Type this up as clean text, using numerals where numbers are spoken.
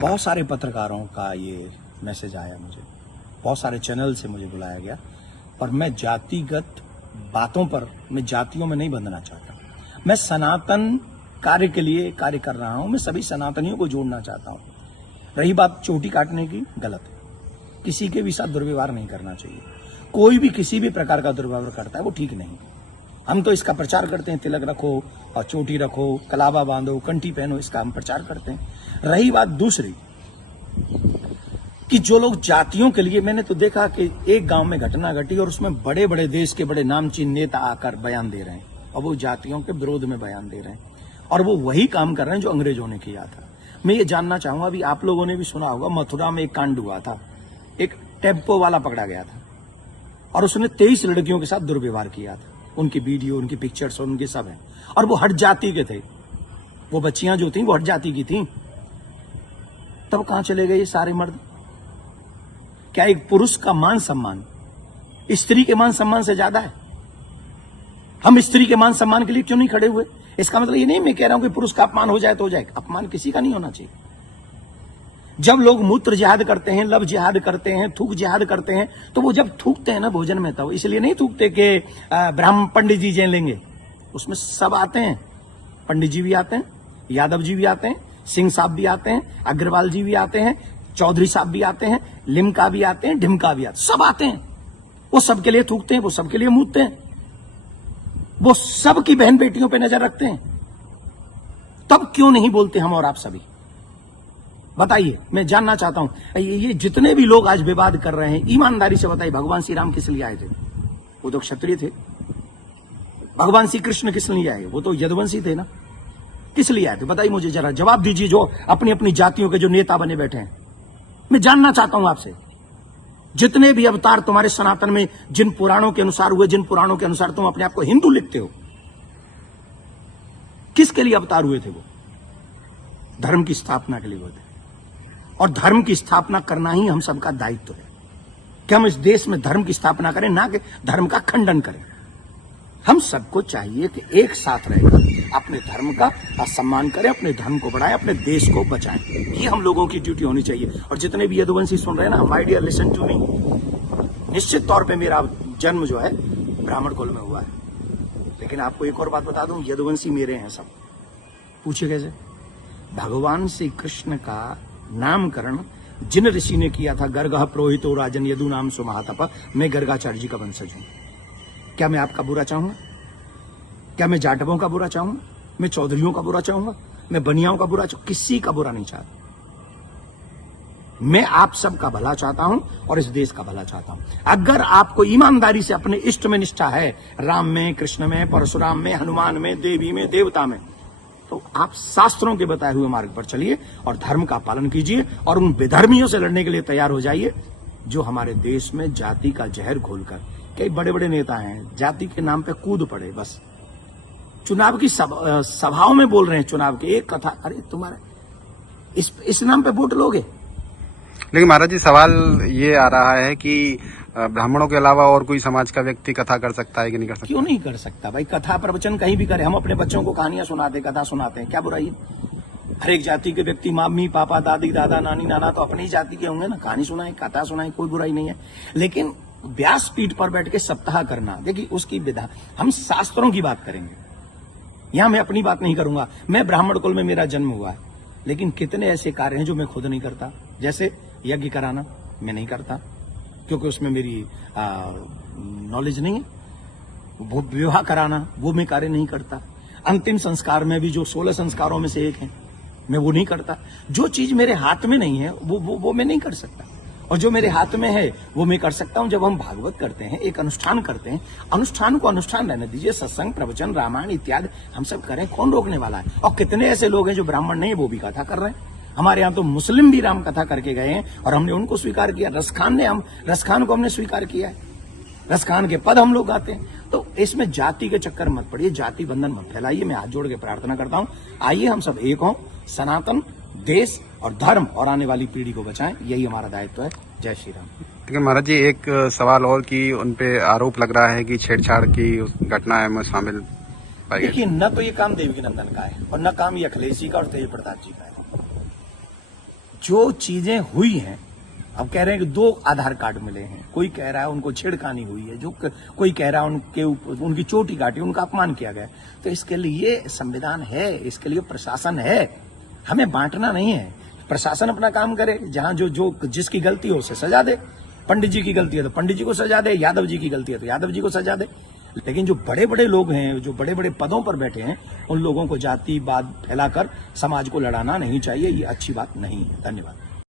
बहुत सारे पत्रकारों का ये मैसेज आया मुझे, बहुत सारे चैनल से मुझे बुलाया गया, पर मैं जातिगत बातों पर, मैं जातियों में नहीं बंधना चाहता। मैं सनातन कार्य के लिए कार्य कर रहा हूं, मैं सभी सनातनियों को जोड़ना चाहता हूं। रही बात चोटी काटने की, गलत है। किसी के भी साथ दुर्व्यवहार नहीं करना चाहिए। कोई भी किसी भी प्रकार का दुर्व्यवहार करता है वो ठीक नहीं। हम तो इसका प्रचार करते हैं, तिलक रखो और चोटी रखो, कलावा बांधो, कंठी पहनो, इसका हम प्रचार करते हैं। रही बात दूसरी कि जो लोग जातियों के लिए, मैंने तो देखा कि एक गांव में घटना घटी और उसमें बड़े बड़े देश के बड़े नामचीन नेता आकर बयान दे रहे हैं और वो जातियों के विरोध में बयान दे रहे हैं और वो वही काम कर रहे हैं जो अंग्रेजों ने किया था। मैं ये जानना चाहूंगा, अभी आप लोगों ने भी सुना होगा, मथुरा में एक कांड हुआ था। एक टेम्पो वाला पकड़ा गया था और उसने 23 लड़कियों के साथ दुर्व्यवहार किया था। उनकी वीडियो, उनकी पिक्चर्स और उनके सब है और वो हट जाति के थे। वो बच्चियां जो थी वो हट जाति की थी। तब कहां चले गए ये सारे मर्द? क्या एक पुरुष का मान सम्मान स्त्री के मान सम्मान से ज्यादा है? हम स्त्री के मान सम्मान के लिए क्यों नहीं खड़े हुए? इसका मतलब ये नहीं मैं कह रहा हूं कि पुरुष का अपमान हो जाए तो हो जाए। अपमान किसी का नहीं होना चाहिए। जब लोग मूत्र जिहाद करते हैं, लब जिहाद करते हैं, थूक जिहाद करते हैं, तो वो जब थूकते हैं ना भोजन में, तो इसलिए नहीं थूकते कि ब्राह्मण पंडित जी जेल लेंगे। उसमें सब आते हैं, पंडित जी भी आते हैं, यादव जी भी आते हैं, सिंह साहब भी आते हैं, अग्रवाल जी भी आते हैं, चौधरी साहब भी आते हैं, लिमका भी आते हैं, ढिमका भी आते हैं, सब आते हैं। वो सबके लिए थूकते हैं, वो सबके लिए मूतते हैं, वो सबकी बहन बेटियों पे नजर रखते हैं। तब क्यों नहीं बोलते हम और आप सभी? बताइए, मैं जानना चाहता हूं। ये जितने भी लोग आज विवाद कर रहे हैं, ईमानदारी से बताइए, भगवान श्री राम किस लिए आए थे? वो तो क्षत्रिय थे। भगवान श्री कृष्ण किस लिए आए? वो तो यदुवंशी थे ना। किस लिए आए थे? बताइए मुझे, जरा जवाब दीजिए, जो अपनी अपनी जातियों के जो नेता बने बैठे हैं। मैं जानना चाहता हूं आपसे, जितने भी अवतार तुम्हारे सनातन में जिन पुराणों के अनुसार हुए, जिन पुराणों के अनुसार तुम अपने आप को हिंदू लिखते हो, किसके लिए अवतार हुए थे? वो धर्म की स्थापना के लिए हुए थे और धर्म की स्थापना करना ही हम सबका दायित्व है कि हम इस देश में धर्म की स्थापना करें, ना कि धर्म का खंडन करें। हम सबको चाहिए कि एक साथ रहकर अपने धर्म का सम्मान करें, अपने धर्म को बढ़ाएं, अपने देश को बचाएं। ये हम लोगों की ड्यूटी होनी चाहिए। और जितने भी यदुवंशी सुन रहे हैं ना, my dear listen to me, निश्चित तौर पे मेरा जन्म जो है ब्राह्मण कुल में हुआ है, लेकिन आपको एक और बात बता दूं, यदुवंशी मेरे हैं सब। पूछे कैसे? भगवान श्री कृष्ण का नामकरण जिन ऋषि ने किया था, गर्गः पुरोहितो राजन यदु नाम सुमहातप, मैं गर्गाचार्य जी का वंशज हूं। क्या मैं आपका बुरा चाहूंगा? क्या मैं जाटवों का बुरा चाहूंगा? मैं चौधरियों का बुरा चाहूंगा? मैं बनियाओं का बुरा चाहूंगा? किसी का बुरा नहीं चाहता। मैं आप सबका भला चाहता हूं और इस देश का भला चाहता हूं। अगर आपको ईमानदारी से अपने इष्ट में निष्ठा है, राम में, कृष्ण में, परशुराम में, हनुमान में, देवी में, देवता में, तो आप शास्त्रों के बताए हुए मार्ग पर चलिए और धर्म का पालन कीजिए और उन विधर्मियों से लड़ने के लिए तैयार हो जाइए जो हमारे देश में जाति का जहर घोलकर, कई बड़े बड़े नेता हैं, जाति के नाम पे कूद पड़े। बस चुनाव की सभाओं में बोल रहे हैं, चुनाव की एक कथा, अरे तुम्हारे इस नाम पे वोट लोगे? लेकिन महाराज जी, सवाल ये आ रहा है कि ब्राह्मणों के अलावा और कोई समाज का व्यक्ति कथा कर सकता है कि नहीं कर सकता? क्यों नहीं कर सकता भाई? कथा प्रवचन कहीं भी करे। हम अपने बच्चों को कहानियां सुनाते, कथा सुनाते हैं, क्या बुराई है? हर एक जाति के व्यक्ति, मम्मी पापा, दादी दादा, नानी नाना तो अपनी जाति के होंगे ना। कहानी सुनाए, कथा सुनाए, कोई बुराई नहीं है। लेकिन व्यासपीठ पर बैठ के सप्ताह करना, देखिए उसकी विधा, हम शास्त्रों की बात करेंगे। यहां मैं अपनी बात नहीं करूंगा। मैं ब्राह्मण कुल में मेरा जन्म हुआ है, लेकिन कितने ऐसे कार्य हैं जो मैं खुद नहीं करता। जैसे यज्ञ कराना मैं नहीं करता, क्योंकि उसमें मेरी नॉलेज नहीं है। वो विवाह कराना वो मैं कार्य नहीं करता। अंतिम संस्कार में भी जो 16 संस्कारों में से एक है, मैं वो नहीं करता। जो चीज मेरे हाथ में नहीं है वो मैं नहीं कर सकता, और जो मेरे हाथ में है वो मैं कर सकता हूं। जब हम भागवत करते हैं, एक अनुष्ठान करते हैं, अनुष्ठान को अनुष्ठान रहने दीजिए। सत्संग, प्रवचन, रामायण इत्यादि हम सब करें, कौन रोकने वाला है? और कितने ऐसे लोग हैं जो ब्राह्मण नहीं है, वो भी कथा कर रहे हैं। हमारे यहाँ तो मुस्लिम भी राम कथा करके गए हैं और हमने उनको स्वीकार किया। रसखान को हमने स्वीकार किया है। रसखान के पद हम लोग गाते हैं। तो इसमें जाति के चक्कर मत पड़िए, जाति बंधन मत फैलाइए। मैं हाथ जोड़ के प्रार्थना करता हूं, आइए हम सब एक हों, सनातन देश और धर्म और आने वाली पीढ़ी को बचाएं, यही हमारा दायित्व है। जय श्री राम। लेकिन महाराज जी, एक सवाल और कि उनपे आरोप लग रहा है कि छेड़छाड़ की उस घटना में शामिल पाई गई। देखिए, न तो ये काम देवकी नंदन का है और न काम ये अखिलेश जी का और तेज प्रताप जी का है। जो चीजें हुई हैं, अब कह रहे हैं कि 2 आधार कार्ड मिले हैं, कोई कह रहा है उनको छेड़खानी हुई है, जो कोई कह रहा है उनकी चोटी काटी, उनका अपमान किया गया। तो इसके लिए संविधान है, इसके लिए प्रशासन है, हमें बांटना नहीं है। प्रशासन अपना काम करे, जहां जो जिसकी गलती हो उसे सजा दे। पंडित जी की गलती है तो पंडित जी को सजा दे, यादव जी की गलती है तो यादव जी को सजा दे। लेकिन जो बड़े बड़े लोग हैं, जो बड़े बड़े पदों पर बैठे हैं, उन लोगों को जातिवाद फैलाकर समाज को लड़ाना नहीं चाहिए। ये अच्छी बात नहीं है। धन्यवाद।